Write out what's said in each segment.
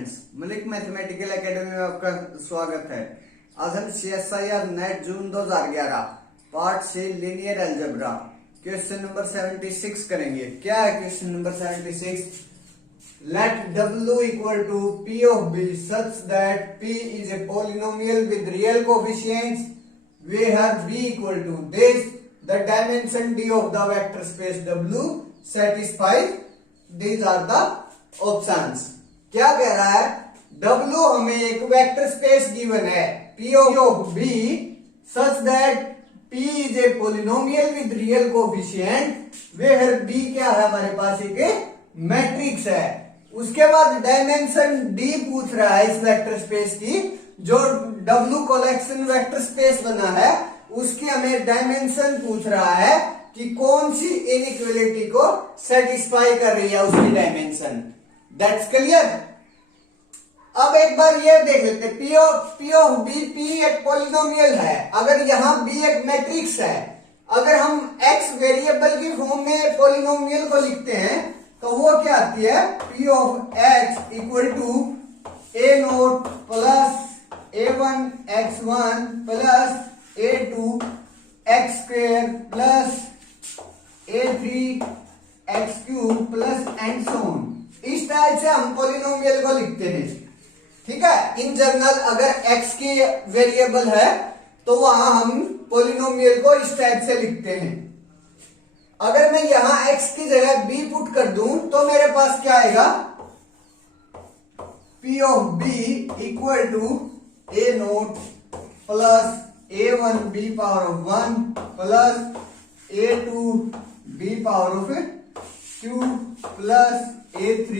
Friends, Malik mathematical academy में आपका स्वागत है। आज हम CSIR नेट जून 2011 पार्ट से लीनियर अलजेब्रा क्वेश्चन नंबर 76 करेंगे। क्या है question number 76? Let W equal to P of B such that P is a polynomial with real coefficients where B equal to this the dimension D of the vector space W satisfies these are the options. क्या कह रहा है? W हमें एक vector space given है P of B such that P is a polynomial with real coefficient where B क्या है? हमारे पास एक मैट्रिक्स है। उसके बाद डायमेंशन D पूछ रहा है इस वेक्टर स्पेस की, जो W कलेक्शन वेक्टर स्पेस बना है उसकी हमें डायमेंशन पूछ रहा है कि कौन सी इनइक्वालिटी को सेटिस्फाई कर रही है उसकी डायमेंशन। That's clear. अब एक बार ये देख लेते हैं, P ऑफ B, P एक पॉलिनोमियल है। अगर यहाँ B एक मैट्रिक्स है, अगर हम x वेरिएबल की फॉर्म में पॉलिनोमियल को लिखते हैं तो वो क्या आती है? P of x equal to a0 plus a1 x1 plus a2 x square plus a3 x cube plus and so on. इस टाइप से हम पॉलिनोमियल को लिखते हैं। ठीक है। इन जनरल अगर x की वेरिएबल है तो वहां हम पॉलिनोमियल को इस टाइप से लिखते हैं। अगर मैं यहां x की जगह b पुट कर दूं तो मेरे पास क्या आएगा? P of b equal to a0 plus a1 b power of 1 plus a2 b power of 2 plus a3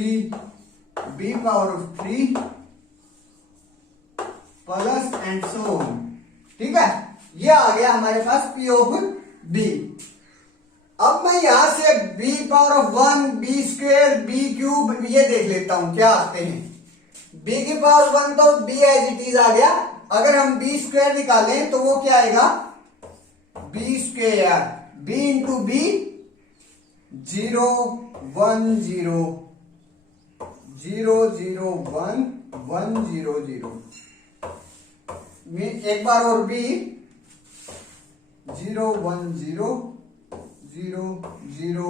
b power of 3 plus and so on. ठीक है, ये आ गया हमारे पास P ऑफ B। अब मैं यहां से b power of 1 b square b cube ये देख लेता हूं क्या आते हैं। b की पावर 1 तो b एज इट इज आ गया। अगर हम b स्क्वेयर निकालें तो वो क्या आएगा? b square b into b 0 1 0 0 0 1 1 0 0। एक बार और b 0 1 0 0 0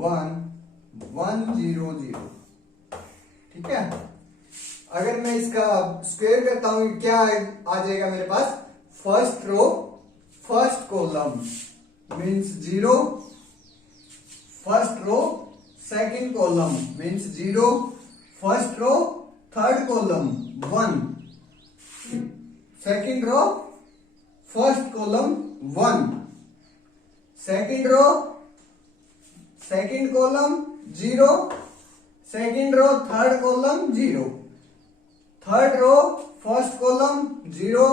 1 1 0 0। ठीक है। अगर मैं इसका स्क्वायर करता हूं क्या आ जाएगा मेरे पास? First row first column means 0, first row second column means 0, first row third column 1, second row first column 1, second row second column 0, second row third column 0, third row first column 0,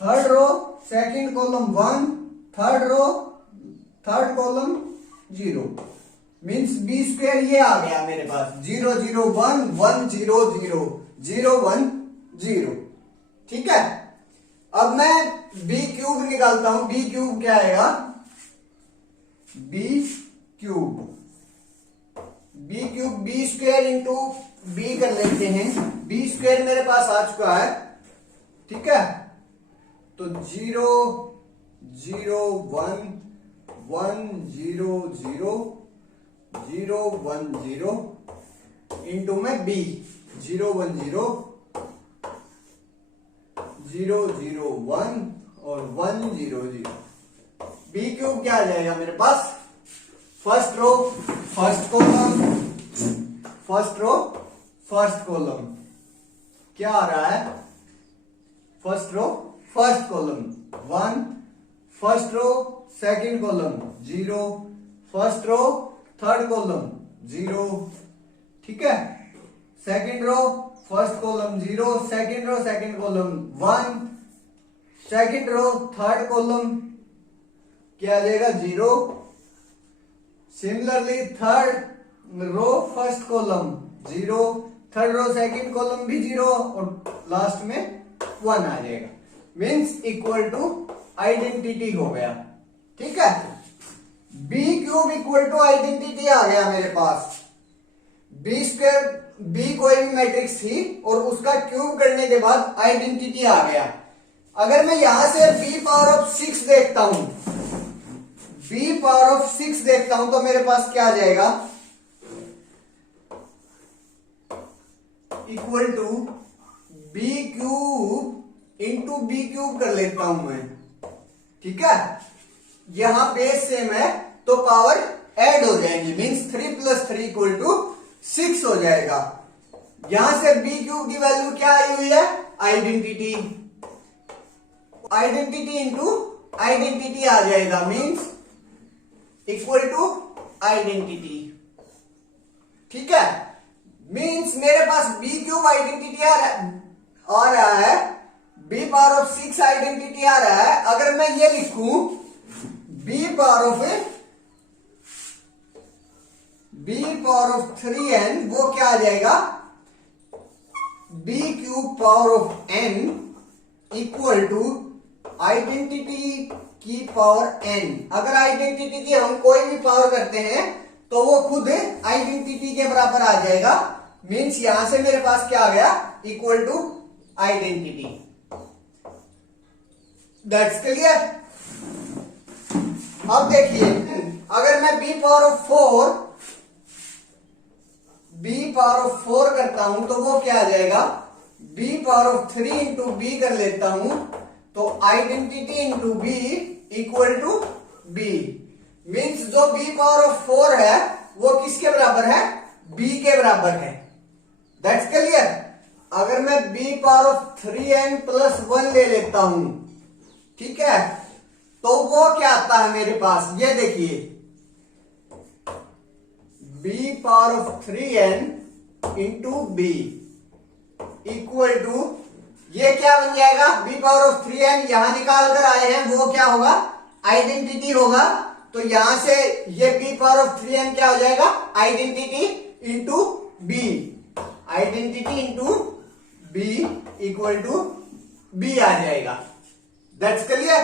third row second column 1, third row third column 0 means b square ये आ गया मेरे पास 0 0 1 1 0 0 0 1 0। ठीक है। अब मैं b cube निकालता हूं। b क्यूब क्या आएगा? b cube b square into b कर लेते हैं। b स्क्वायर मेरे पास आ चुका है। ठीक है। तो 0 0 1 1 0 0 0 1 0 इंटू में b 0 1 0 0 0 1 और 1 0 0। b क्यूब क्या आ जाएगा मेरे पास? First row first column, first row first column क्या आ रहा है? First row first column 1, first row second column 0, first row third column 0। ठीक है। Second row first column 0, second row second column 1, second row third column क्या आ जाएगा? 0। Similarly third row first column 0, third row second column भी 0 और last में 1 आ जाएगा। Means equal to identity हो गया। ठीक है। b cube equal to identity आ गया मेरे पास। b स्क्वायर बी कोई भी मैट्रिक्स थी और उसका क्यूब करने के बाद आइडेंटिटी आ गया। अगर मैं यहां से बी पावर ऑफ 6 देखता हूं, बी पावर ऑफ 6 देखता हूं तो मेरे पास क्या आ जाएगा, equal to B cube into B cube कर लेता हूं मैं। ठीक है, यहां बेस सेम है तो पावर ऐड हो जाएंगे, मीन्स 3 + 3 इक्वल टू 6 हो जाएगा। यहां से बी क्यूब की वैल्यू क्या आई हुई है, आइडेंटिटी, आइडेंटिटी इंटू आइडेंटिटी आ जाएगा, मीन्स इक्वल टू आइडेंटिटी। ठीक है, मीन्स मेरे पास बी क्यूब आइडेंटिटी आ रहा है, बी पावर ऑफ 6 आइडेंटिटी आ रहा है। अगर मैं ये लिखूं बी पावर ऑफ 3n, वो क्या आ जाएगा, B cube power of n equal to identity की पावर n। अगर आइडेंटिटी की हम कोई भी पावर करते हैं तो वो खुद आइडेंटिटी के बराबर आ जाएगा, मीन्स यहां से मेरे पास क्या आ गया, equal to identity. That's clear. अब देखिए, अगर मैं बी पावर ऑफ 4 करता हूं तो वो क्या आ जाएगा, B power of 3 into B कर लेता हूं तो identity into B equal to B. Means जो बी पावर ऑफ 4 है वो किसके बराबर है, बी के बराबर है। That's clear. अगर मैं बी पावर ऑफ 3n + 1 ले लेता हूं, ठीक है, तो वो क्या आता है मेरे पास, ये देखिए, B power of 3n into B equal to, ये क्या बन जाएगा, बी पावर ऑफ 3n यहां निकाल कर आए हैं, वो क्या होगा, आइडेंटिटी होगा। तो यहां से ये बी पावर ऑफ 3n क्या हो जाएगा, identity into B, identity into B equal to B आ जाएगा। That's clear.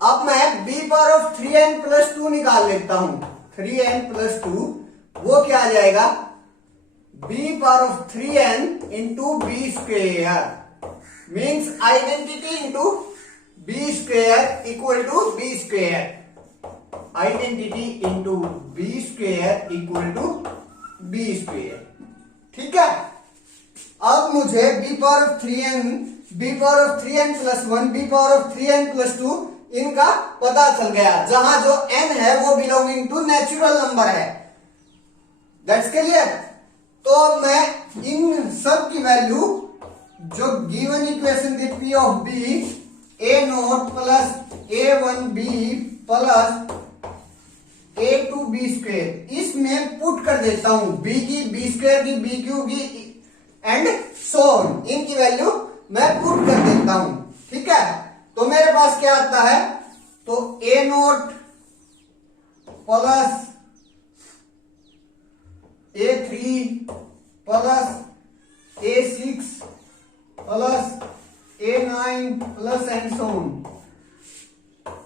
अब मैं बी पावर ऑफ 3n + 2 निकाल लेता हूं, 3n + 2, वो क्या आ जाएगा, B power of 3n into B square, means identity into B square equal to B square, identity into B square equal to B square. ठीक है, अब मुझे B power of 3n + 1, B power of 3n + 2 इनका पता चल गया, जहां जो n है वो बिलोंगिंग टू नेचुरल नंबर है। That's clear. तो अब मैं इन सब की वैल्यू जो गिवन इक्वेशन थी P of B A0 + A1B + A2B square, इसमें पुट कर देता हूं, B की, B स्क्वेयर की, B क्यूब की एंड सो ऑन, इनकी वैल्यू मैं पुट कर देता हूं। ठीक है, तो मेरे पास क्या आता है, तो A0 + A3 + A6 + A9 + and so on,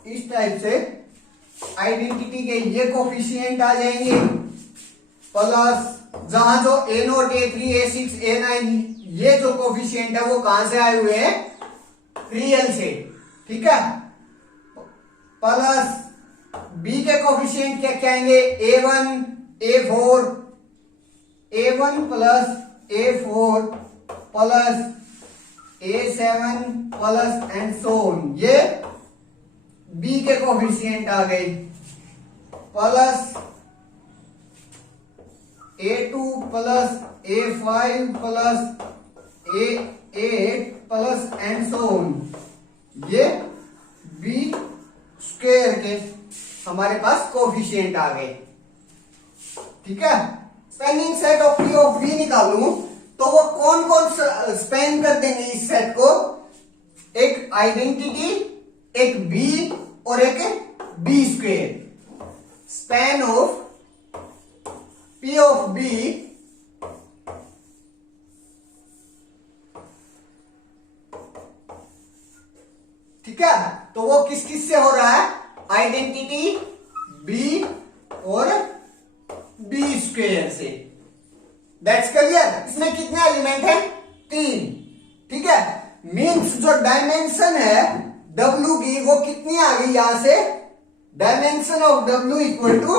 इस टाइप से आइडेंटिटी के ये कोफिशिएंट आ जाएंगे, प्लस जहां जो A0, A3, A6, A9 ये जो कोफिशिएंट है वो कहां से आए हुए हैं, रियल से। ठीक है, प्लस B के कोफिशिएंट क्या कहेंगे, A1, A4, A1 + A4 + A7 + and so on, ये B के कोफिशिएंट आ गए, plus A2 + A5 + A8 + and so on, ये B स्क्वायर के हमारे पास कोफिशिएंट आ गए। ठीक है, spanning set of P of B निकालूं तो वो कौन कौन स्पेन कर देंगे इस सेट को, एक आइडेंटिटी, एक B और एक B square. Span of P of B ठीक है, तो वो किस किस से हो रहा है, आइडेंटिटी B और B स्क्वेयर से। That's clear. इसमें कितने एलिमेंट है? 3। ठीक है, मीन्स जो डायमेंशन है W की वो कितनी आ गई यहां से? Dimension of W equal to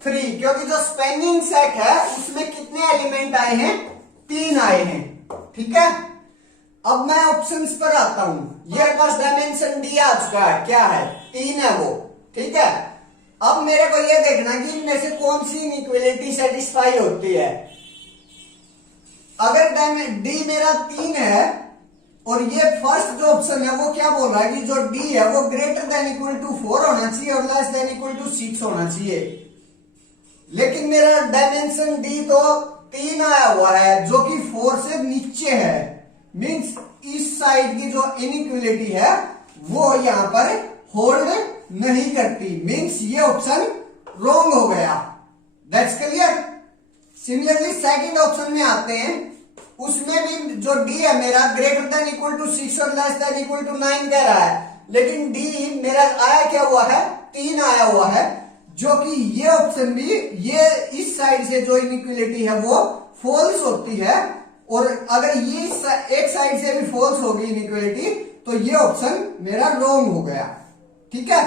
3, क्योंकि जो स्पैनिंग सेट है उसमें कितने एलिमेंट आए हैं? 3 आए हैं। ठीक है, अब मैं ऑप्शंस पर आता हूं। ये पास डायमेंशन डी आ चुका है, क्या है? 3 है वो। ठीक है, अब मेरे को ये देखना कि इनमें से कौन सी इनइक्वालिटी सेटिस्फाई होती है। अगर डी मेरा 3 है और ये फर्स्ट जो ऑप्शन है वो क्या बोल रहा है कि जो डी है वो ग्रेटर देन इक्वल टू 4 होना चाहिए और लेस देन इक्वल टू 6 होना चाहिए, लेकिन मेरा डायमेंशन डी तो 3 आया हुआ है जो कि 4 से नीचे है। मींस इस साइड की जो इनइक्वालिटी है वो यहां पर होल्ड नहीं करती। मींस ये ऑप्शन रॉन्ग हो गया। That's clear. Similarly second option में आते हैं, उसमें भी जो डी है मेरा ग्रेटर देन इक्वल टू 6 और लेस देन इक्वल टू 9 कह रहा है, लेकिन डी मेरा आया क्या हुआ है? 3 आया हुआ है, जो कि ये ऑप्शन भी ये इस साइड से जो इनइक्वालिटी है वो फॉल्स होती है, और अगर ये एक साइड से भी फॉल्स होगी इनइक्वालिटी तो ये ऑप्शन मेरा रॉन्ग हो गया। ठीक है,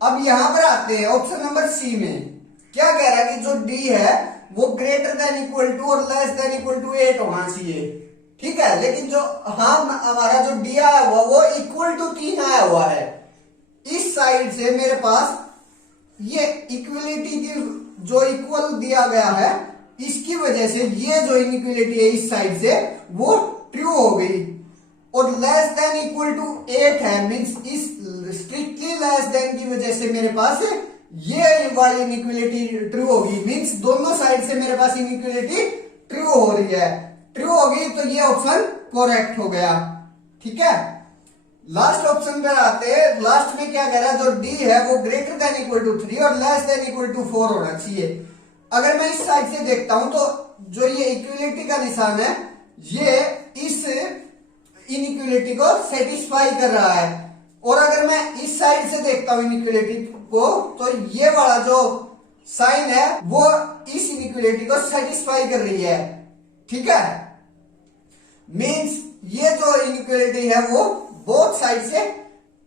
अब यहां पर आते हैं ऑप्शन नंबर सी में। क्या कह रहा है कि जो डी है वो ग्रेटर देन इक्वल टू और लेस देन इक्वल टू 8 होना चाहिए। ठीक है, लेकिन जो हमारा जो डी आया हुआ वो इक्वल टू 3 आया हुआ है। इस साइड से मेरे पास ये इक्वलिटी की जो इक्वल दिया गया है, इसकी वजह से ये जो इनइक्वालिटी है इस साइड से वो ट्रू हो गई, और लेस देन इक्वल टू 8 है। मींस इस स्ट्रिक्टली लेस देन की वजह से मेरे पास ये वाली इनइक्वालिटी ट्रू होगी। मींस दोनों साइड से मेरे पास इनइक्वालिटी ट्रू हो रही है। ट्रू होगी तो ये ऑप्शन करेक्ट हो गया। ठीक है, लास्ट ऑप्शन पर आते हैं। लास्ट में क्या कह रहा है? जो डी है वो ग्रेटर देन इक्वल टू 3 और लेस देन इक्वल टू 4 होना चाहिए। अगर मैं इस साइड से देखता हूं तो जो ये इक्वलिटी का निशान है ये इस इनइक्वालिटी को सेटिस्फाई कर रहा है, और अगर मैं इस साइड से देखता हूं इनइक्वालिटी को तो ये वाला जो साइन है वो इस इनइक्वालिटी को सेटिस्फाई कर रही है। ठीक है, मींस ये जो इनइक्वालिटी है वो बोथ साइड से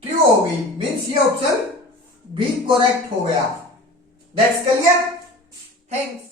ट्रू हो गई। मींस ये ऑप्शन भी करेक्ट हो गया। That's clear. थैंक्स।